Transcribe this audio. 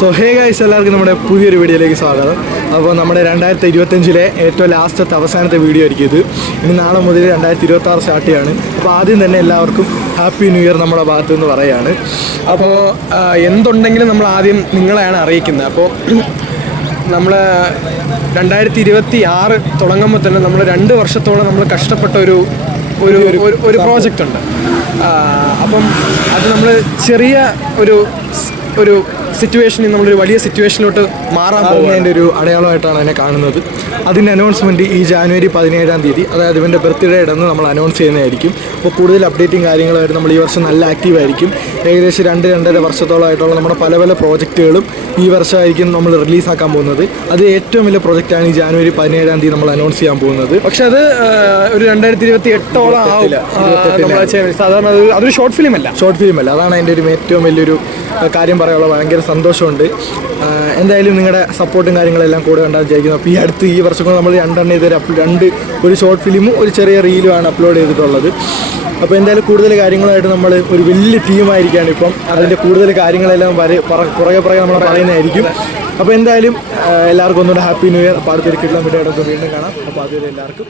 So hey guys, എല്ലാവർക്കും നമ്മുടെ പുതിയൊരു വീഡിയോയിലേക്ക് സ്വാഗതം. അപ്പോൾ നമ്മുടെ 2025 ഏറ്റവും ലാസ്റ്റത്തെ അവസാനത്തെ വീഡിയോ ആയിരിക്കും ഇത്. ഇനി നാളെ മുതൽ 2026 സ്റ്റാർട്ട് ചെയ്യാണ്. അപ്പോൾ ആദ്യം തന്നെ എല്ലാവർക്കും ഹാപ്പി ന്യൂ ഇയർ നമ്മുടെ ഭാഗത്തു നിന്ന് പറയുകയാണ്. അപ്പോൾ എന്തുണ്ടെങ്കിലും നമ്മൾ ആദ്യം നിങ്ങളെയാണ് അറിയിക്കുന്നത്. അപ്പോൾ നമ്മൾ 2026 തുടങ്ങുമ്പോൾ തന്നെ നമ്മൾ 2 വർഷത്തോളം നമ്മൾ കഷ്ടപ്പെട്ട ഒരു പ്രോജക്റ്റ് ഉണ്ട്. അപ്പം അത് നമ്മൾ ചെറിയ ഒരു സിറ്റുവേഷനിൽ നമ്മളൊരു വലിയ സിറ്റുവേഷനിലോട്ട് മാറാൻ പോകുന്നതിൻ്റെ ഒരു അടയാളമായിട്ടാണ് അതിനെ കാണുന്നത്. അതിൻ്റെ അനൗൺസ്മെൻറ്റ് ഈ ജാനുവരി 17-ാം തീയതി, അതായത് ഇവൻ്റെ ബർത്ത്ഡേ ഇടന്ന് നമ്മൾ അനൗൺസ് ചെയ്യുന്നതായിരിക്കും. അപ്പോൾ കൂടുതൽ അപ്ഡേറ്റും കാര്യങ്ങളായിട്ട് നമ്മൾ ഈ വർഷം നല്ല ആക്റ്റീവായിരിക്കും. ഏകദേശം 2-2.5 വർഷത്തോളമായിട്ടുള്ള നമ്മുടെ പല പല പ്രോജക്റ്റുകളും ഈ വർഷമായിരിക്കും നമ്മൾ റിലീസാക്കാൻ പോകുന്നത്. അത് ഏറ്റവും വലിയ പ്രോജക്റ്റാണ് ഈ ജാനുവരി 17-ാം തീയതി നമ്മൾ അനൗൺസ് ചെയ്യാൻ പോകുന്നത്. പക്ഷെ അത് ഒരു 2028 ആവില്ല. സാധാരണ അതൊരു ഷോർട്ട് ഫിലിം അല്ല. അതാണ് അതിൻ്റെ ഒരു ഏറ്റവും വലിയൊരു കാര്യം പറയാനുള്ള. ഭയങ്കര സന്തോഷമുണ്ട്. എന്തായാലും നിങ്ങളുടെ സപ്പോർട്ടും കാര്യങ്ങളെല്ലാം കൂടെ ഉണ്ടാകും വിചാരിക്കുന്നു. അപ്പോൾ ഈ വർഷം കൊണ്ട് നമ്മൾ 2 ഇതുവരെ ഒരു ഷോർട്ട് ഫിലിമും ഒരു ചെറിയ റീലുമാണ് അപ്ലോഡ് ചെയ്തിട്ടുള്ളത്. അപ്പോൾ എന്തായാലും കൂടുതൽ കാര്യങ്ങളായിട്ട് നമ്മൾ ഒരു വലിയ ടീമായിരിക്കുകയാണ് ഇപ്പം. അതിൻ്റെ കൂടുതൽ കാര്യങ്ങളെല്ലാം പുറകെ നമ്മൾ പറയുന്നതായിരിക്കും. അപ്പോൾ എന്തായാലും എല്ലാവർക്കും ഒന്നുകൂടെ ഹാപ്പി ന്യൂ ഇയർ. അപ്പോൾ അടുത്തൊരു കിട്ടുന്ന വീഡിയോ വീണ്ടും കാണാം. അപ്പോൾ അതുവരെ എല്ലാവർക്കും